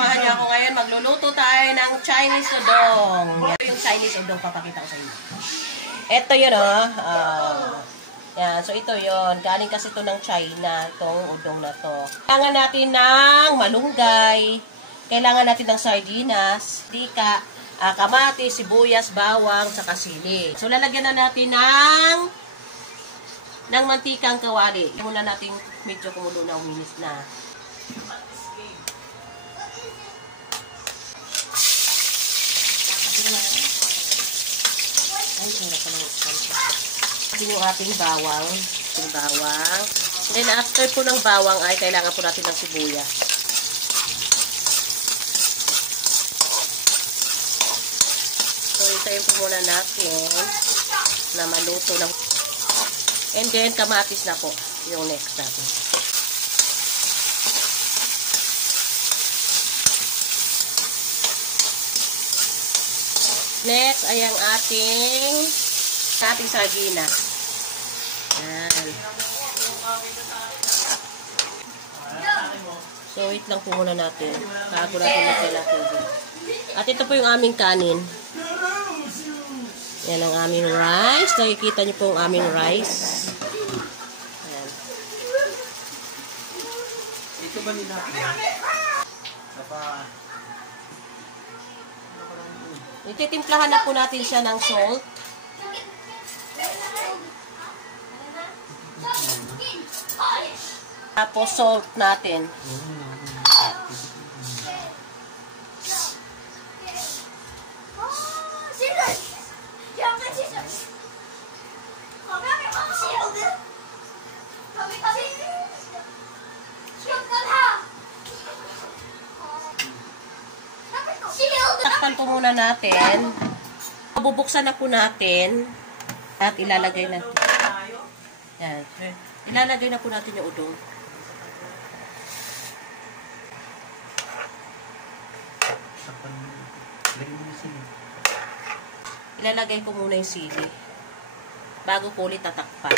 samahan niyo ako ngayon. Magluluto tayo ng Chinese udong. Ito yung Chinese udong, papakita ko sa inyo. Ito yun, yan, so ito yun. Galing kasi ito ng China, itong udong na to. Kailangan natin ng malunggay. Kailangan natin ng sardinas, tika, kamatis, sibuyas, bawang, saka sili. So lalagyan na natin ng mantikang kawali. Muna natin medyo kumulo na, uminis na. Ay, sarap pala ito yung ating bawang. Then after po ng bawang ay kailangan po natin ng sibuyas. So itayin po muna natin na maluto ng. And then kamatis na po yung next natin. Next ay ang ating sardinas. Yan. So, wait lang po muna natin. Bago natin magkailang tubig. At ito po yung aming kanin. Yan ang aming rice. Nakikita niyo po ang aming rice. Yan. Ito ba nila? Ititimplahan na po natin siya ng salt. Tapos salt natin. Takpan po muna natin. Bubuksan na po natin. At ilalagay na. Yan. Ilalagay na po natin yung udong. Ilalagay ko muna yung sili. Bago ko ulit tatakpan.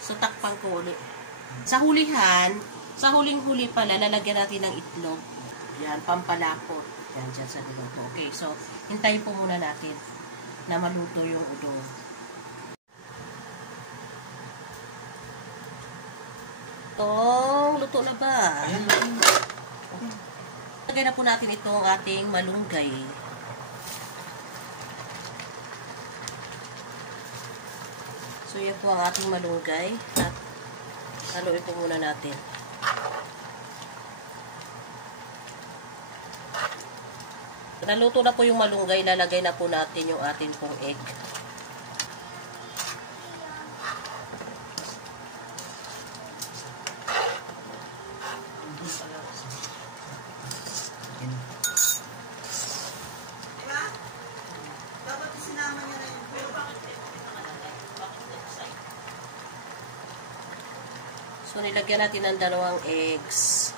So, takpan ko ulit. Sa huling-huli pala, lalagyan natin ng itlog. Yan, pampalapot. Yan, dyan sa luto. Okay, so, hintayin po muna natin na maluto yung udong. Luto na ba? Lagay na po natin itong ating malunggay. So, yan po ang ating malunggay. At haluin po muna natin. Naluto na po yung malunggay, lalagay na po natin yung atin pong egg. So, nilagyan natin ng 2 eggs.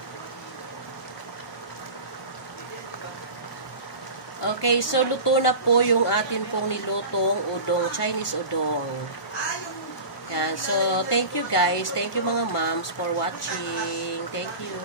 Okay, so luto na po yung atin pong nilutong udong, Chinese udong. Yan, so thank you guys. Thank you mga moms for watching. Thank you.